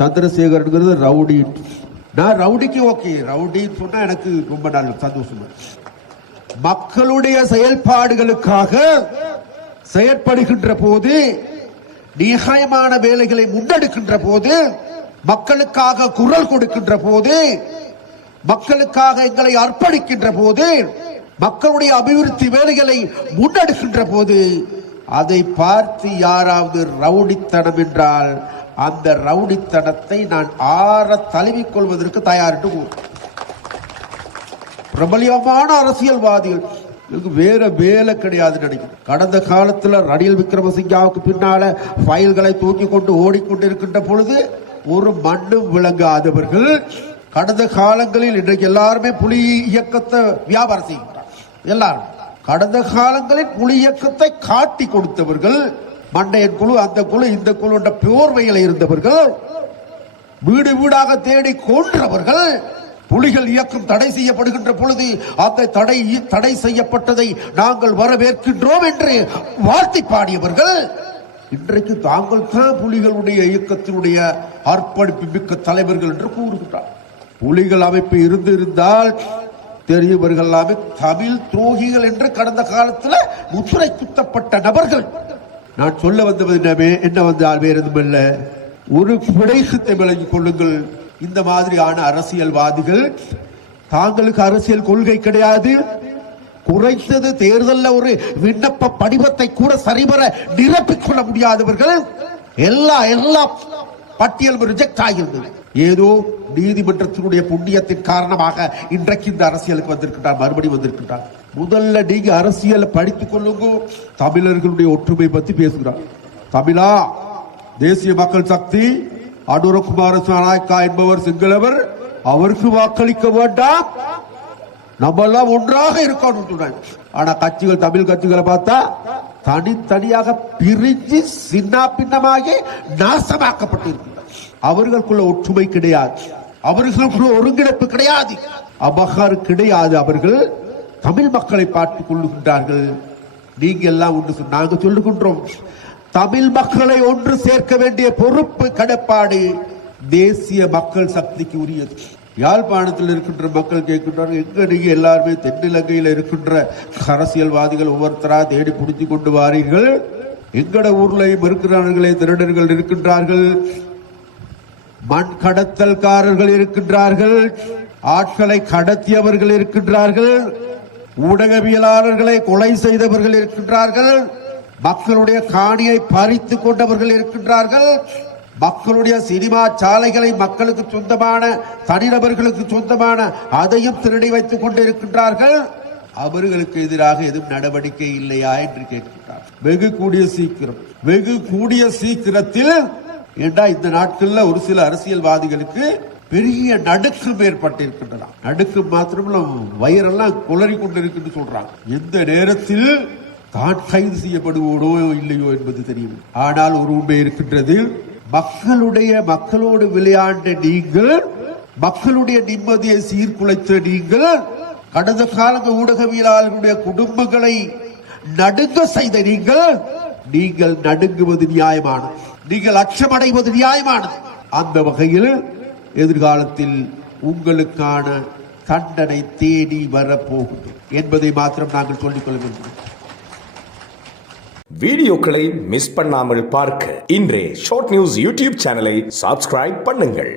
சந்திரசேகரன்கிறது rowdy. நான் ரவுடிக்கு okay, ரவுடின்னு சொன்னா எனக்கு ரொம்ப நல்ல சந்தோஷம். மக்களுடைய செயல்பாடுகளுக்காக செயற்படுகின்ற போது, நியாயமான வேலைகளை முன்னெடுக்கின்ற போது, மக்களுக்காக குரல் கொடுக்கின்ற போது, மக்களுக்காக எங்களை அர்ப்பணிக்கின்ற போது, மக்களுடைய அபிவிருத்தி வேலைகளை முன்னெடுக்கின்ற போது, அதை பார்த்து யாராவது ரவுடித்தனம் என்றால் அந்த ரவுடித்தனத்தை நான் ஆற தழுவிக் கொள்வதற்கு தயார் என்று பிரபலியமான அரசியல்வாதிகள் வேற வேலை கிடையாது நினைக்கிறேன். கடந்த காலத்தில் ரணில் விக்ரமசிங்காவுக்கு பின்னால ஃபைல்களை தூக்கி கொண்டு ஓடிக்கொண்டிருக்கின்ற பொழுது ஒரு மண்ணும் விளங்காதவர்கள் கடந்த காலங்களில் இன்றைக்கு எல்லாருமே புலி இயக்கத்தை வியாபாரம் செய்கிறார். எல்லாரும் கடந்த காலங்களில் புலி இயக்கத்தை காட்டி கொடுத்தவர்கள், மண்டையன் குழு, அந்த குழு, இந்த குழு என்ற போர்வையில் இருந்தவர்கள், வீடு வீடாக தேடி கொன்றவர்கள், புலிகள் இயக்கம் தடை செய்யப்படுகின்ற பொழுது அந்த தடை செய்யப்பட்டதை நாங்கள் வரவேற்கின்றோம் என்று வாழ்த்தி பாடியவர்கள், இன்றைக்கு தாங்கள் தான் புலிகளுடைய இயக்கத்தினுடைய அர்ப்பணிப்பு மிக்க தலைவர்கள் என்று கூறுகின்றார். புலிகள் அமைப்பு இருந்தால் தெரியவர்கள் எல்லாமே தமிழ் துரோகிகள் என்று கடந்த காலத்தில் முத்திரை குத்தப்பட்ட நபர்கள். நான் சொல்ல வந்தது என்ன வந்தால் வேறு எதுவும் இல்லை, ஒரு விடயத்தை விளங்கிக் கொள்ளுங்கள். இந்த மாதிரியான அரசியல்வாதிகள், தாங்களுக்கு அரசியல் கொள்கை கிடையாது, குறைந்தது தேர்தலில் ஒரு விண்ணப்ப படிவத்தை கூட சரிவர நிரப்பிக் கொள்ள முடியாதவர்கள், எல்லா பட்டியலும் ரிஜெக்ட் ஆகியிருந்தது. ஏதோ நீதிமன்றத்தினுடைய புண்ணியத்தின் காரணமாக இன்றைக்கு இந்த அரசியலுக்கு வந்திருக்கின்றார், மறுபடியும் வந்திருக்கின்றார். முதல்ல நீங்க அரசியல் படித்துக் கொள்ளுங்க. தமிழர்களுடைய ஒற்றுமை பற்றி பேசுகிறார். தமிழா, தேசிய மக்கள் சக்தி, அனுரகுமார நாயக்கா என்பவர் சிங்களவர், அவருக்கு வாக்களிக்க வேண்டாம், நம்ம எல்லாம் ஒன்றாக இருக்கணும். ஆனா கட்சிகள், தமிழ் கட்சிகளை பார்த்தா தனித்தனியாக பிரிஞ்சு சின்ன பின்னமாகி நாசமாக்கப்பட்டிருக்கிறார். அவர்களுக்குள்ள ஒற்றுமை கிடையாது, அவர்களுக்குள்ள ஒருங்கிணைப்பு கிடையாது, அபகாறு கிடையாது. அவர்கள் தமிழ் மக்களை பார்த்துக் கொள்ளுகின்றார்கள். நீங்க எல்லாம் ஒன்று, நாங்க சொல்லுகின்றோம், தமிழ் மக்களை ஒன்று சேர்க்க வேண்டிய பொறுப்பு, கடப்பாடு தேசிய மக்கள் சக்திக்கு உரியது. யாழ்ப்பாணத்தில் இருக்கின்ற மக்கள் கேட்கின்றார்கள், எங்க நீங்க எல்லாருமே தென்னிலங்கையில் இருக்கின்ற அரசியல்வாதிகள் ஒவ்வொருத்தரா தேடி பிடித்து கொண்டு வாரீர்கள், எங்கட ஊர்லையும் இருக்கிறார்களே திருடர்கள் இருக்கின்றார்கள், மண் கடத்தல்காரர்கள் இருக்கின்றார்கள், ஆட்களை கடத்தியவர்கள் இருக்கின்றார்கள், ஊடகவியலாளர்களை கொலை செய்தவர்கள் இருக்கின்றார்கள், மக்களுடைய காணியை பறித்து கொண்டவர்கள் இருக்கின்றார்கள், மக்களுடைய சினிமா சாலைகளை மக்களுக்கு சொந்தமான, தனிநபர்களுக்கு சொந்தமான அதையும் திருடி வைத்துக் கொண்டு இருக்கின்றார்கள். அவர்களுக்கு எதிராக எதுவும் நடவடிக்கை இல்லையா என்று கேட்கின்றார். வெகு கூடிய சீக்கிரத்தில் ஏண்டா இந்த நாட்கள்ல ஒரு சில அரசியல்வாதிகளுக்கு பெரிய நடுக்கம் ஏற்பட்டிருக்கின்றன. நடுக்கம் மாத்திரமல்ல, வயிறெல்லாம் குளறி கொண்டிருக்கு சொல்றாங்க. எந்த நேரத்தில் தான் கைது செய்யப்படுவோடோ இல்லையோ என்பது தெரியும். ஆனால் ஒரு உண்மை இருக்கின்றது, மக்களோடு விளையாண்ட நீங்கள், மக்களுடைய நிம்மதியை சீர்குலைத்த நீங்கள், கடந்த கால ஊடகவியலாளர்களுடைய குடும்பங்களை நடுங்க செய்த நீங்கள் நடுங்குவது நியாயமானது, நீங்கள் அச்சமடைவது நியாயமானது. அந்த வகையில் எதிர்காலத்தில் உங்களுக்கான தண்டனை தேடி வரப்போகும் என்பதை மாத்திரம் நாங்கள் சொல்லிக் கொள்ள வேண்டும். வீடியோக்களை மிஸ் பண்ணாமல் பார்க்க இன்றே ஷார்ட் நியூஸ் யூடியூப் சேனலை சப்ஸ்கிரைப் பண்ணுங்கள்.